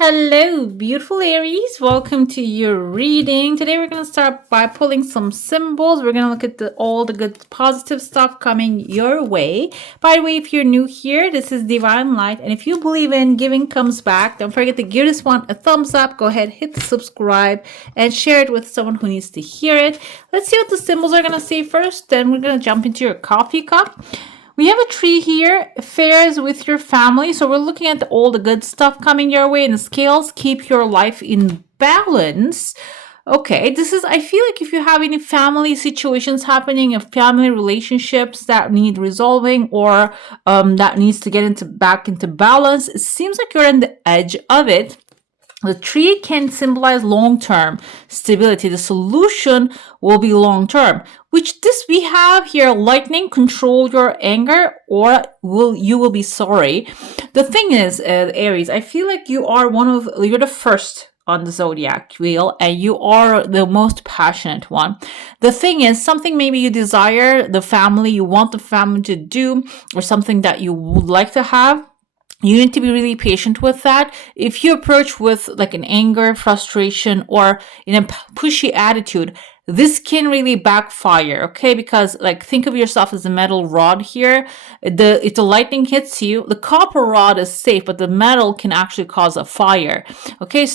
Hello, beautiful Aries. Welcome to your reading. Today we're going to start by pulling some symbols. We're going to look at all the good positive stuff coming your way. By the way, if you're new here, this is Divine Light. And if you believe in giving comes back, don't forget to give this one a thumbs up. Go ahead, hit the subscribe and share it with someone who needs to hear it. Let's see what the symbols are going to say first. Then we're going to jump into your coffee cup. We have a tree here, affairs with your family. So we're looking at all the good stuff coming your way in the scales. Keep your life in balance. Okay, I feel like if you have any family situations happening, of family relationships that need resolving or that needs to get back into balance, it seems like you're on the edge of it. The tree can symbolize long-term stability. The solution will be long-term, which we have here, lightning, control your anger or you will be sorry. The thing is, Aries, I feel like you're the first on the zodiac wheel and you are the most passionate one. The thing is, something maybe you desire you want the family to do, or something that you would like to have. You need to be really patient with that. If you approach with like an anger, frustration, or in a pushy attitude, this can really backfire, okay? Because like think of yourself as a metal rod here. If the lightning hits you, the copper rod is safe, but the metal can actually cause a fire. Okay,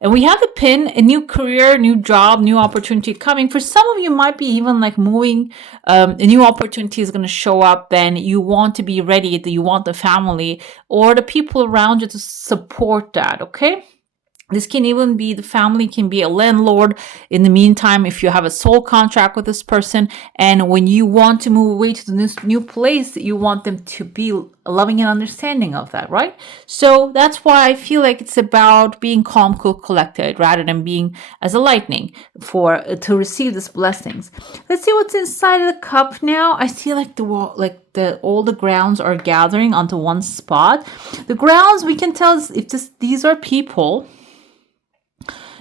and we have the pin, a new career, new job, new opportunity coming. For some of you might be even like moving, a new opportunity is going to show up, then you want to be ready, you want the family or the people around you to support that, okay? This can even be, the family can be a landlord. In the meantime, if you have a soul contract with this person, and when you want to move away to the new place, you want them to be loving and understanding of that, right? So that's why I feel like it's about being calm, cool, collected, rather than being as a lightning to receive these blessings. Let's see what's inside of the cup now. I see like all the grounds are gathering onto one spot. The grounds, we can tell if these are people.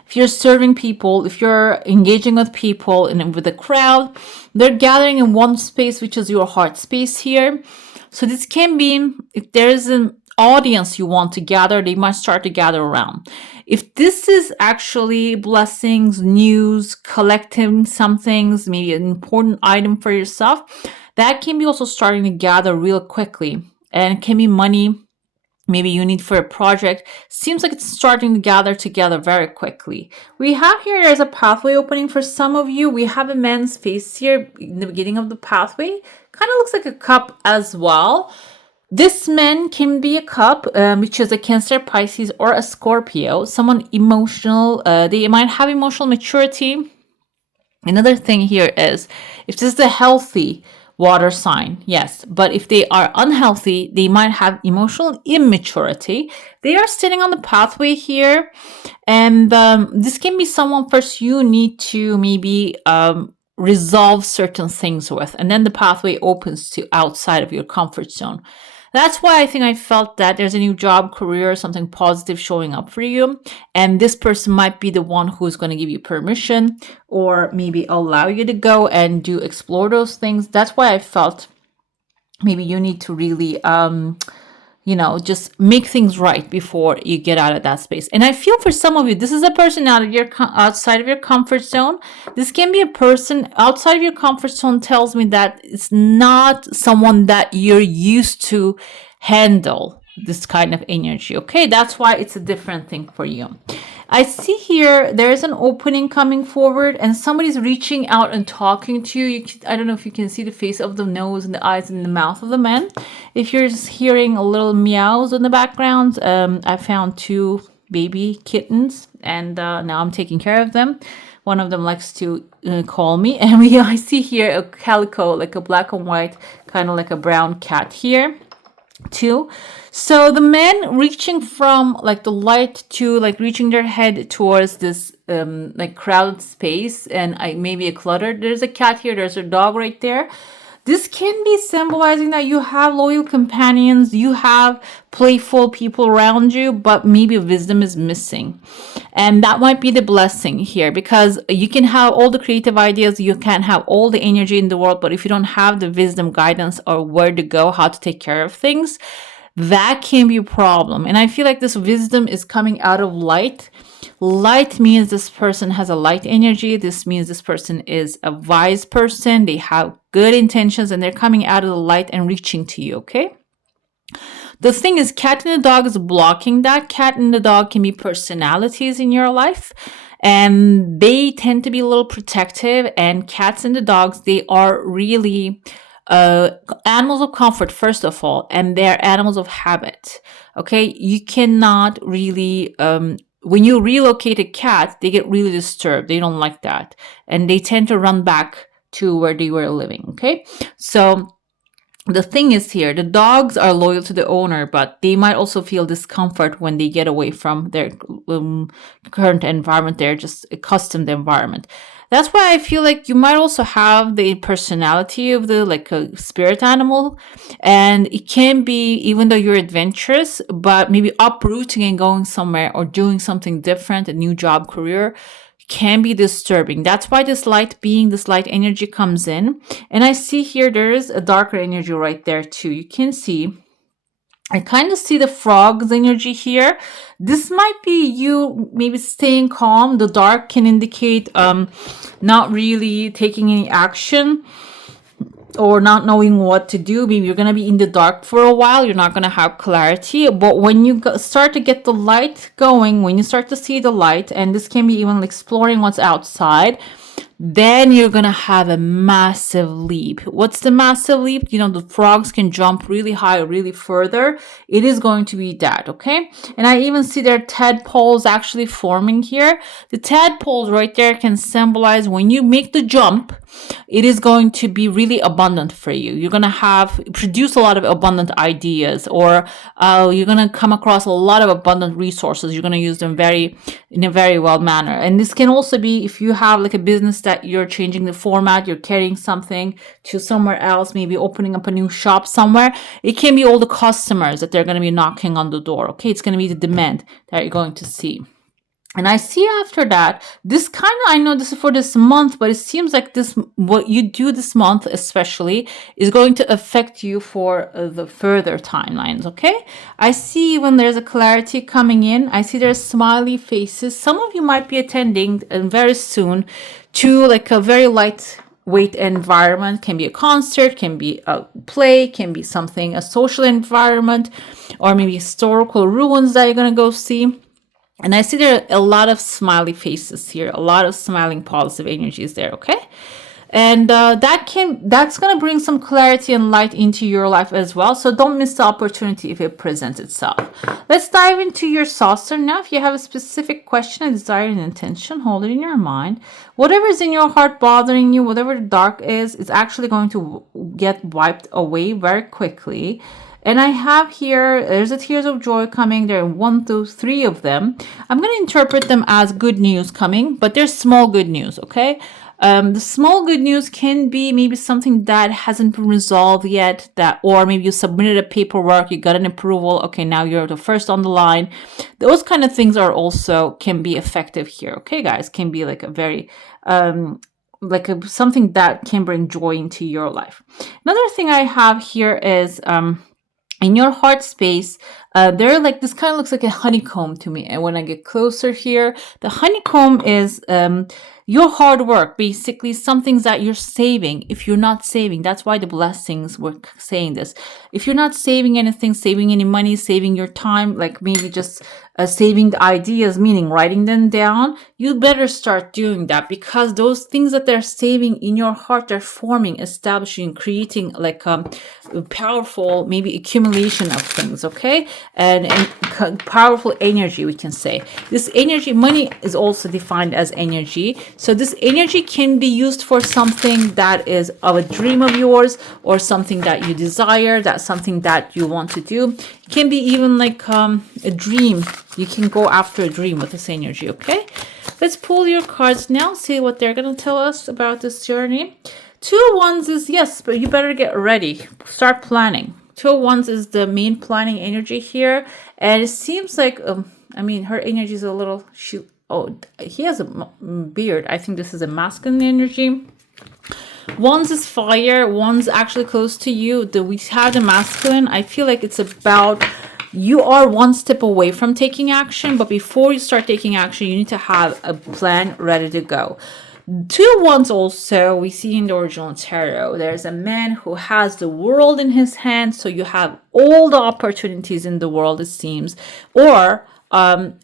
If you're serving people, if you're engaging with people and with a crowd, they're gathering in one space, which is your heart space here. So this can be, if there is an audience you want to gather, they might start to gather around. If this is actually blessings, news, collecting some things, maybe an important item for yourself, that can be also starting to gather real quickly. And it can be money, maybe you need for a project. Seems like it's starting to gather together very quickly. We have here, there's a pathway opening for some of you. We have a man's face here in the beginning of the pathway. Kind of looks like a cup as well. This man can be a cup, which is a Cancer, Pisces, or a Scorpio. Someone emotional. They might have emotional maturity. Another thing here is, if this is a healthy water sign, yes, but if they are unhealthy, they might have emotional immaturity. They are sitting on the pathway here, and this can be someone first you need to maybe resolve certain things with, and then the pathway opens to outside of your comfort zone. That's why I felt that there's a new job, career, something positive showing up for you. And this person might be the one who's going to give you permission or maybe allow you to go and explore those things. That's why I felt maybe you need to really, just make things right before you get out of that space. And I feel for some of you, this is a person outside of your comfort zone. This can be a person outside of your comfort zone, tells me that it's not someone that you're used to handle this kind of energy. Okay, that's why it's a different thing for you. I see here there's an opening coming forward and somebody's reaching out and talking to you. I don't know if you can see the face of the nose and the eyes and the mouth of the man. If you're just hearing a little meows in the background, I found 2 baby kittens and now I'm taking care of them. One of them likes to call me, and I see here a calico, like a black and white, kind of like a brown cat here too. So the men reaching from like the light to like reaching their head towards this like crowded space, and maybe a clutter. There's a cat here, there's a dog right there. This can be symbolizing that you have loyal companions, you have playful people around you, but maybe wisdom is missing. And that might be the blessing here, because you can have all the creative ideas, you can have all the energy in the world, but if you don't have the wisdom, guidance, or where to go, how to take care of things, that can be a problem. And I feel like this wisdom is coming out of light. Light means this person has a light energy. This means this person is a wise person. They have good intentions and they're coming out of the light and reaching to you, okay? The thing is, cat and the dog is blocking that. Cat and the dog can be personalities in your life, and they tend to be a little protective. And cats and the dogs, they are really animals of comfort, first of all, and they're animals of habit. Okay, you cannot really when you relocate a cat, they get really disturbed. They don't like that, and they tend to run back to where they were living. Okay, so the thing is here, the dogs are loyal to the owner, but they might also feel discomfort when they get away from their current environment, their just accustomed environment. That's why I feel like you might also have the personality of the like a spirit animal, and it can be, even though you're adventurous, but maybe uprooting and going somewhere or doing something different, a new job, career, can be disturbing. That's why this light being, this light energy comes in. And I see here there is a darker energy right there too. You can see, I kind of see the frog's energy here. This might be you maybe staying calm. The dark can indicate not really taking any action or not knowing what to do. Maybe you're going to be in the dark for a while. You're not going to have clarity. But when you start to get the light going, when you start to see the light, and this can be even exploring what's outside, then you're going to have a massive leap. What's the massive leap? You know, the frogs can jump really high, really further. It is going to be that, okay? And I even see their tadpoles actually forming here. The tadpoles right there can symbolize when you make the jump, it is going to be really abundant for you. You're going to produce a lot of abundant ideas, or you're going to come across a lot of abundant resources. You're going to use them in a very well manner. And this can also be if you have like a business that you're changing the format, you're carrying something to somewhere else, maybe opening up a new shop somewhere. It can be all the customers that they're going to be knocking on the door. Okay, it's going to be the demand that you're going to see. And I see after that, this kind of, I know this is for this month, but it seems like this, what you do this month especially, is going to affect you for the further timelines, okay? I see when there's a clarity coming in, I see there's smiley faces. Some of you might be attending very soon to like a very lightweight environment. Can be a concert, can be a play, can be something, a social environment, or maybe historical ruins that you're going to go see. And I see there are a lot of smiley faces here, a lot of smiling positive energies there, okay? And that's going to bring some clarity and light into your life as well. So don't miss the opportunity if it presents itself. Let's dive into your saucer now. If you have a specific question, a desire, and intention, hold it in your mind. Whatever is in your heart bothering you, whatever the dark is, it's actually going to get wiped away very quickly. And I have here, there's a tears of joy coming. There are 1 through 3 of them. I'm going to interpret them as good news coming, but they're small good news, okay? The small good news can be maybe something that hasn't been resolved yet, or maybe you submitted a paperwork, you got an approval, okay, now you're the first on the line. Those kind of things can be effective here, okay, guys? Can be like a very, something that can bring joy into your life. Another thing I have here is, in your heart space, there like this kind of looks like a honeycomb to me. And when I get closer here, the honeycomb is your hard work, basically some things that you're saving. If you're not saving, that's why the blessings were saying this. If you're not saving anything, saving any money, saving your time, like maybe just saving the ideas, meaning writing them down, you better start doing that, because those things that they're saving in your heart, they're forming, establishing, creating like a powerful maybe accumulation of things, okay? And powerful energy, we can say. This energy, money is also defined as energy. So this energy can be used for something that is of a dream of yours, or something that you desire, that's something that you want to do. It can be even like a dream. You can go after a dream with this energy, okay? Let's pull your cards now, see what they're going to tell us about this journey. 2 of Wands is yes, but you better get ready. Start planning. 2 of Wands is the main planning energy here. And it seems like, I mean, her energy is a little, he has a beard. I think this is a masculine energy. One's is fire, one's actually close to you. We have the masculine. I feel like it's about you are one step away from taking action, but before you start taking action, you need to have a plan ready to go. Two ones also we see in the original tarot. There's a man who has the world in his hand, so you have all the opportunities in the world, it seems, or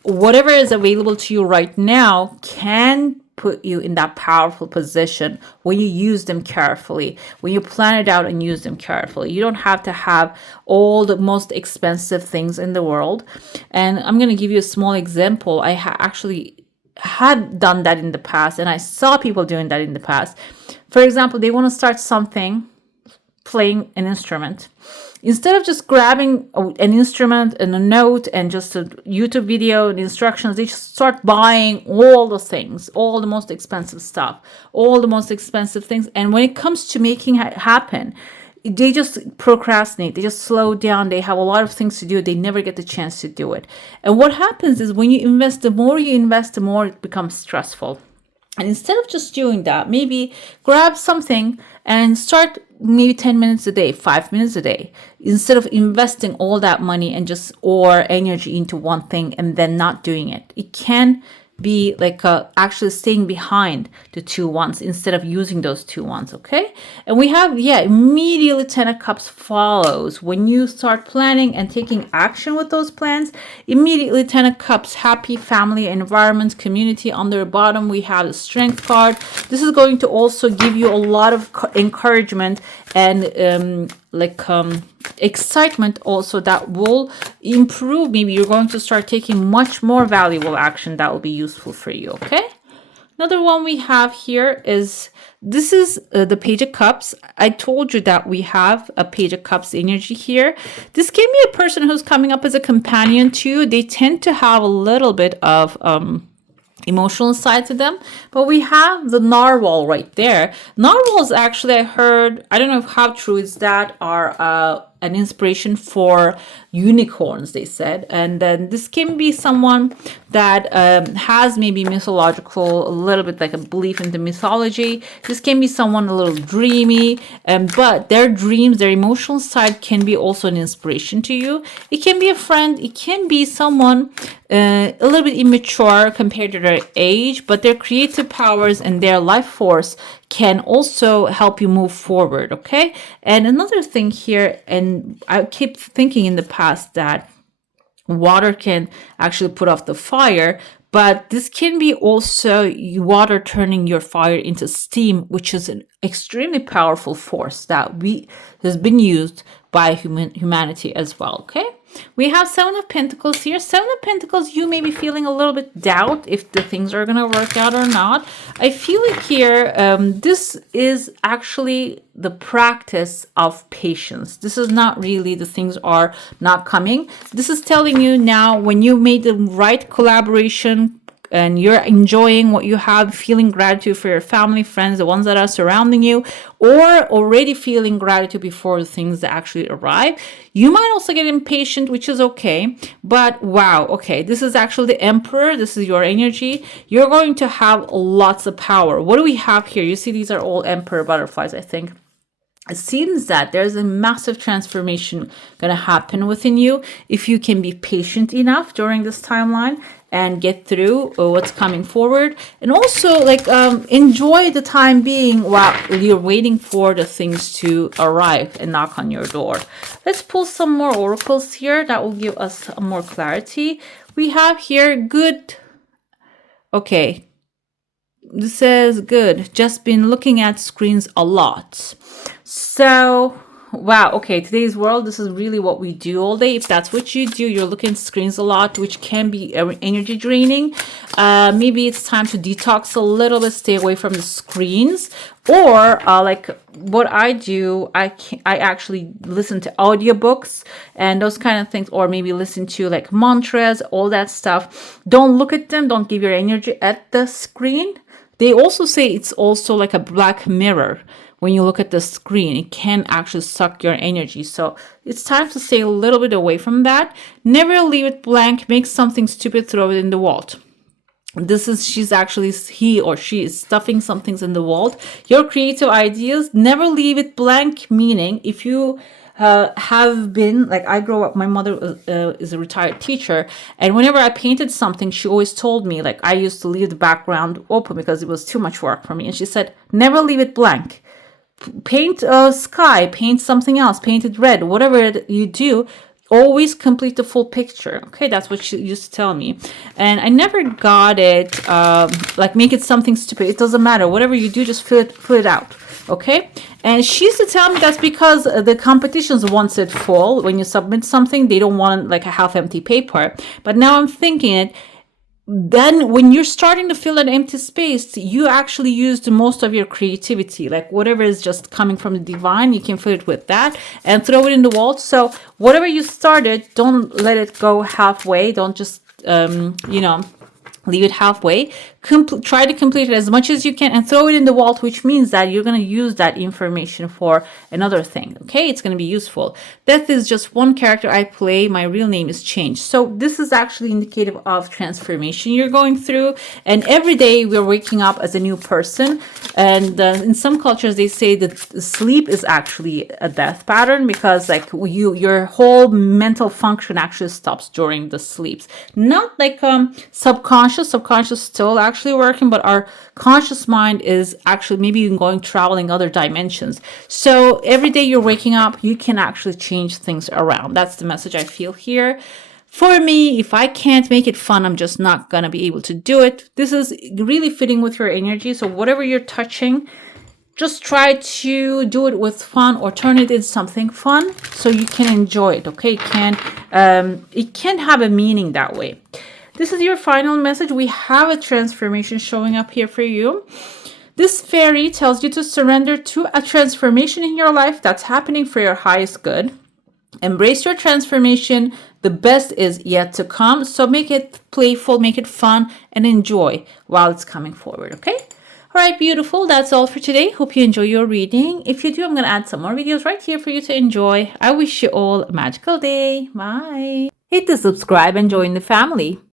whatever is available to you right now can put you in that powerful position when you use them carefully, when you plan it out and use them carefully. You don't have to have all the most expensive things in the world. And I'm going to give you a small example. I actually had done that in the past, and I saw people doing that in the past. For example, they want to start something, playing an instrument. Instead of just grabbing an instrument and a note and just a YouTube video and instructions, they just start buying all the things, all the most expensive stuff, all the most expensive things. And when it comes to making it happen, they just procrastinate, they just slow down, they have a lot of things to do, they never get the chance to do it. And what happens is when you invest, the more you invest, the more it becomes stressful. And instead of just doing that, maybe grab something and start maybe 10 minutes a day, 5 minutes a day, instead of investing all that money and just or energy into one thing and then not doing it. It can be like actually staying behind the 2 ones instead of using those 2 ones. Okay, and we have immediately 10 of Cups follows when you start planning and taking action with those plans. Immediately 10 of Cups, happy family, environment, community. On the bottom we have the Strength card. This is going to also give you a lot of encouragement and excitement also, that will improve. Maybe you're going to start taking much more valuable action that will be useful for you. Okay, another one we have here is this is the Page of Cups. I told you that we have a Page of Cups energy here. This can be a person who's coming up as a companion too. They tend to have a little bit of emotional side to them, but we have the narwhal right there. Narwhals, actually, I heard, I don't know how true is that, are an inspiration for unicorns, they said. And then this can be someone that has maybe mythological, a little bit like a belief in the mythology. This can be someone a little dreamy, but their dreams, their emotional side can be also an inspiration to you. It can be a friend, it can be someone a little bit immature compared to their age, but their creative powers and their life force can also help you move forward. Okay, and another thing here, and I keep thinking in the past that water can actually put off the fire, but this can be also water turning your fire into steam, which is an extremely powerful force that has been used by humanity as well. Okay, we have 7 of Pentacles here. 7 of Pentacles, you may be feeling a little bit doubt if the things are going to work out or not. I feel like here, this is actually the practice of patience. This is not really the things are not coming. This is telling you now, when you made the right collaboration and you're enjoying what you have, feeling gratitude for your family, friends, the ones that are surrounding you, or already feeling gratitude before the things that actually arrive. You might also get impatient, which is okay, but wow, okay, this is actually the Emperor. This is your energy. You're going to have lots of power. What do we have here? You see, these are all Emperor butterflies, I think. It seems that there's a massive transformation going to happen within you if you can be patient enough during this timeline and get through what's coming forward, and also enjoy the time being while you're waiting for the things to arrive and knock on your door. Let's pull some more oracles here that will give us more clarity. We have here good. Okay, this says good. Just been looking at screens a lot. So wow, okay, today's world, this is really what we do all day. If that's what you do, you're looking at screens a lot, which can be energy draining. Maybe it's time to detox a little bit, stay away from the screens. Or like what I do, I actually listen to audiobooks and those kind of things, or maybe listen to like mantras, all that stuff. Don't look at them, don't give your energy at the screen. They also say it's also like a black mirror. When you look at the screen, it can actually suck your energy. So it's time to stay a little bit away from that. Never leave it blank. Make something stupid, throw it in the wall. she's actually, he or she is stuffing some things in the vault. Your creative ideas, never leave it blank, meaning if you have been like, I grew up, my mother is a retired teacher, and whenever I painted something, she always told me, like, I used to leave the background open because it was too much work for me, and she said, never leave it blank. Paint a sky, paint something else, paint it red, whatever you do, always complete the full picture. Okay, that's what she used to tell me, and I never got it. Like, make it something stupid. It doesn't matter. Whatever you do, just fill it out. Okay, and she used to tell me that's because the competitions wants it full. When you submit something, they don't want like a half-empty paper. But now I'm thinking it. Then when you're starting to fill that empty space, you actually use the most of your creativity, like whatever is just coming from the divine, you can fill it with that and throw it in the vault. So whatever you started, don't let it go halfway. Don't just leave it halfway. Try to complete it as much as you can and throw it in the vault, which means that you're going to use that information for another thing. Okay, it's going to be useful. Death is just one character I play. My real name is changed. So this is actually indicative of transformation you're going through, and every day we're waking up as a new person. And in some cultures they say that sleep is actually a death pattern, because like your whole mental function actually stops during the sleeps. Not like subconscious still actually working, but our conscious mind is actually maybe even going traveling other dimensions. So every day you're waking up, you can actually change things around. That's the message I feel here. For me, if I can't make it fun, I'm just not gonna be able to do it. This is really fitting with your energy. So whatever you're touching, just try to do it with fun, or turn it into something fun so you can enjoy it. Okay, it can have a meaning that way. This is your final message. We have a transformation showing up here for you. This fairy tells you to surrender to a transformation in your life that's happening for your highest good. Embrace your transformation. The best is yet to come. So make it playful, make it fun, and enjoy while it's coming forward. Okay? All right, beautiful. That's all for today. Hope you enjoy your reading. If you do, I'm going to add some more videos right here for you to enjoy. I wish you all a magical day. Bye. Hit the subscribe and join the family.